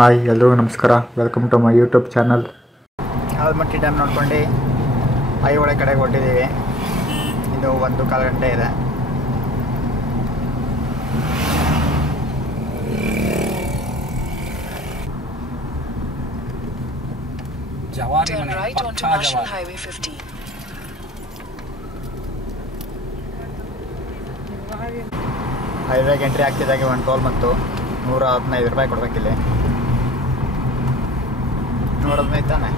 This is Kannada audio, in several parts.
ಹಾಯ್ ಎಲ್ರಿಗೂ ನಮಸ್ಕಾರ. Welcome to my YouTube channel. Almatti dam ನೋಡ್ಕೊಂಡು ಐಹೊಳೆ ಕಡೆಗೆ ಹೊರಟಿದ್ದೀವಿ. ಇದು 1:15 ಗಂಟೆ ಇದೆ. Turn right onto National Highway 50. ಹೈವೇಗೆ entry ಆಗ್ತಿದ್ದಾಗೆ ಒಂದು ಟೋಲ್ ಮತ್ತು 115 ರೂಪಾಯಿ ಕೊಡ್ಬೇಕಿಲ್ಲಿ. ನೋಡೋದ್ನ ತಾನೆ.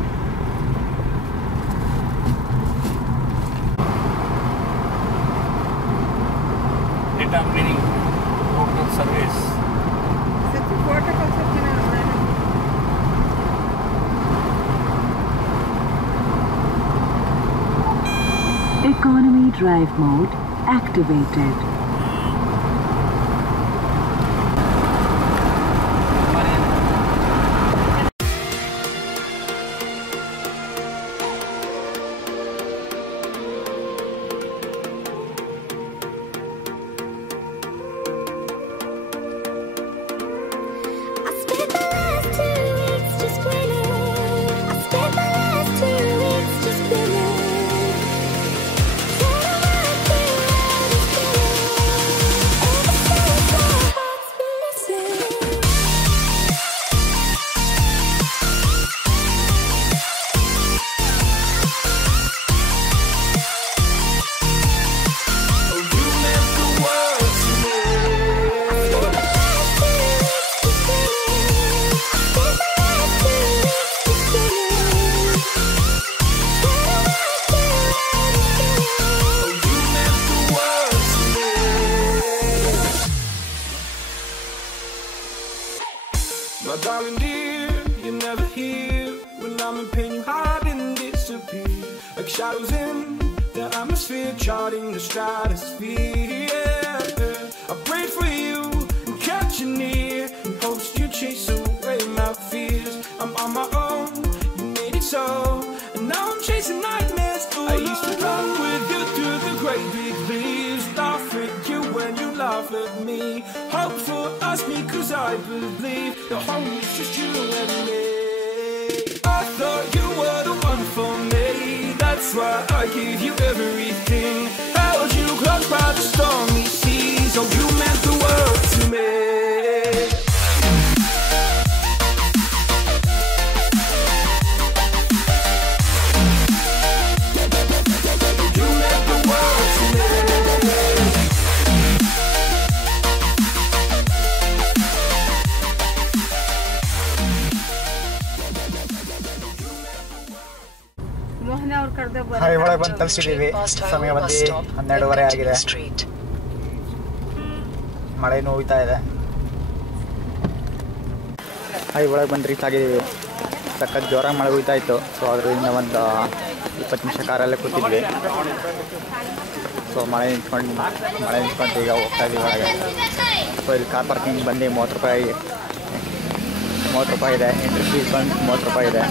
Determining total service. Economy drive mode activated. My darling dear, you're never here. When I'm in pain, you hide and disappear. Like shadows in the atmosphere, charting the stratosphere. Yeah. I prayed for you and kept you near, in hopes you chase away my fears. I'm on my own, you made it so, and now I'm chasing nightmares. I used to run with you through the great big leaves, laugh at you when you laugh at me. Hope for us because I believe the home is just you and me. I thought you were the one for me, that's why I gave you everything. Held you close by the stormy seas, oh you meant the world to me. You meant the world to me. Aihole ಬಂದು ತಲುಪಿದ್ದೀವಿ. ಸಮಯ ಬಂದು 12:30 ಆಗಿದೆ. ಮಳೆನೂ ಹೋಗ್ತಾ ಇದೆ. ಐಹೊಳೆಗೆ ಬಂದು ರೀಚ್ ಆಗಿದ್ದೀವಿ. ಸಖತ್ ಜೋರಾಗಿ ಮಳೆ ಹೋಗ್ತಾ ಇತ್ತು. ಸೊ ಅದರಿಂದ ಒಂದು 20 ನಿಮಿಷ ಕಾರಲ್ಲೇ ಕೂತಿದ್ವಿ. ಸೊ ಮಳೆ ನಿಂತ್ಕೊಂಡು ಈಗ ಹೋಗ್ತಾ ಇದ್ದೀವಿ ಒಳಗೆ. ಸೊ ಇಲ್ಲಿ ಕಾರ್ ಪಾರ್ಕಿಂಗ್ ಬಂದು 30 ರೂಪಾಯಿ ಇದೆ. ಎಂಟ್ರಿ ಫೀಸ್ ಬಂದು 30 ರೂಪಾಯಿ ಇದೆ.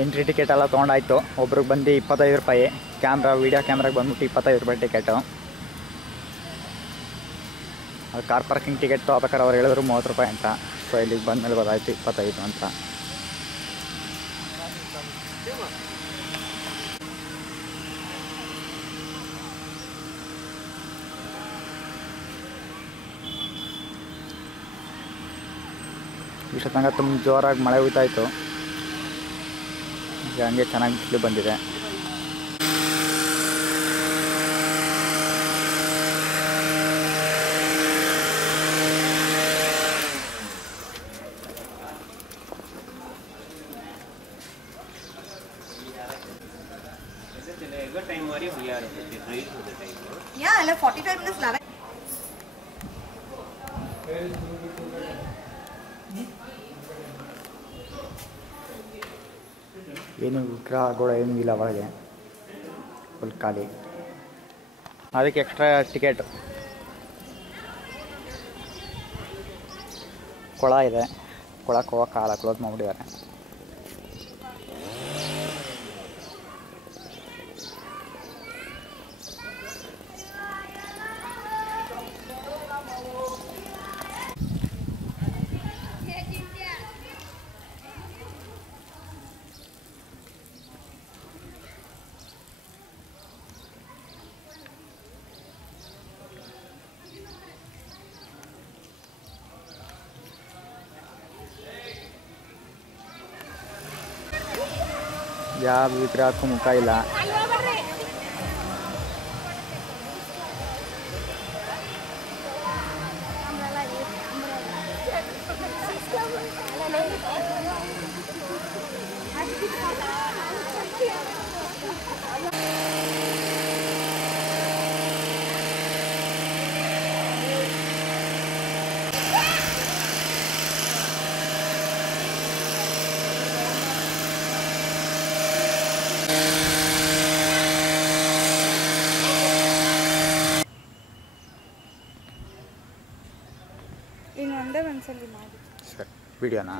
ಎಂಟ್ರಿ ಟಿಕೆಟ್ ಎಲ್ಲ ತೊಗೊಂಡಾಯ್ತು. ಒಬ್ರಿಗೆ ಬಂದು 25 ರೂಪಾಯಿ. ವೀಡಿಯೋ ಕ್ಯಾಮ್ರಾಗೆ ಬಂದ್ಬಿಟ್ಟು 25 ರೂಪಾಯಿ ಟಿಕೆಟು. ಅದು ಕಾರ್ ಪಾರ್ಕಿಂಗ್ ಟಿಕೆಟ್ ತೊಗೋಬೇಕಾದ್ರೆ ಅವ್ರು ಹೇಳಿದ್ರು 30 ರೂಪಾಯಿ ಅಂತ. ಸೊ ಇಲ್ಲಿಗೆ ಬಂದಮೇಲೆ ಗೊತ್ತಾಯ್ತು 25 ಅಂತ. ಇಷ್ಟೊತ್ತಂಗ ತುಂಬ ಜೋರಾಗಿ ಮಳೆ ಹೋಗ್ತಾಯಿತ್ತು. ಈಗ ಹಂಗೆ ಚೆನ್ನಾಗಿ ಬಿಸಿಲು ಬಂದಿದೆ. Yeah, 45 minutes lava. ಏನು ವಿಗ್ರಹಗಳು ಏನೂ ಇಲ್ಲ ಒಳಗೆ, ಫುಲ್ ಖಾಲಿ. ಅದಕ್ಕೆ ಎಕ್ಸ್ಟ್ರಾ ಟಿಕೆಟ್. ಕೊಳ ಇದೆ, ಕೊಳಕ್ಕೆ ಹೋಗೋಕ್ಕಾಗಲ್ಲ, ಕ್ಲೋಸ್ ಮಾಡಿಬಿಟ್ಟಿದ್ದಾರೆ. ಯಾವ ವಿಗ್ರಹಕ್ಕೂ ಮುಖ ಇಲ್ಲ. ಇನ್ನೊಂದೇ ಒಂದ್ಸಲಿ ಮಾಡಿ ಸರಿ, ವಿಡಿಯೋನಾ?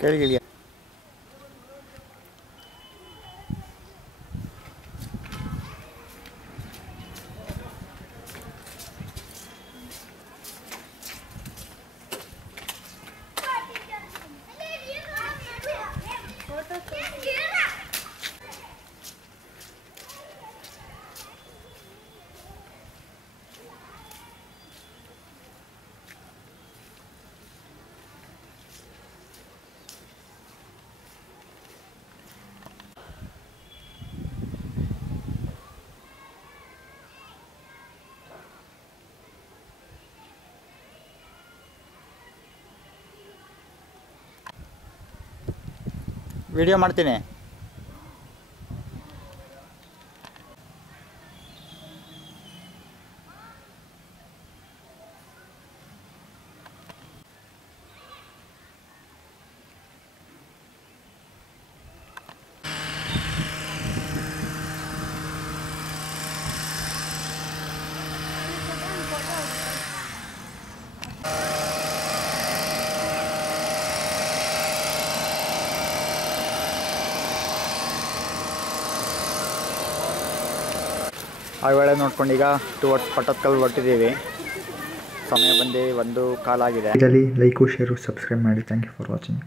ಕೆಳಗಿಳಿಯ ವಿಡಿಯೋ ಮಾಡ್ತೀನಿ. ಆ ವೇಳೆ ನೋಡ್ಕೊಂಡು ಈಗ ಟುವರ್ಡ್ಸ್ ಪಟ್ಟದಕಲ್ಲು ಹೊರಟಿದ್ದೀವಿ. ಸಮಯ ಬಂದು 1:15 ಆಗಿದೆ. ಇದರಲ್ಲಿ ಲೈಕು ಶೇರು ಸಬ್ಸ್ಕ್ರೈಬ್ ಮಾಡಿ. Thank you for watching.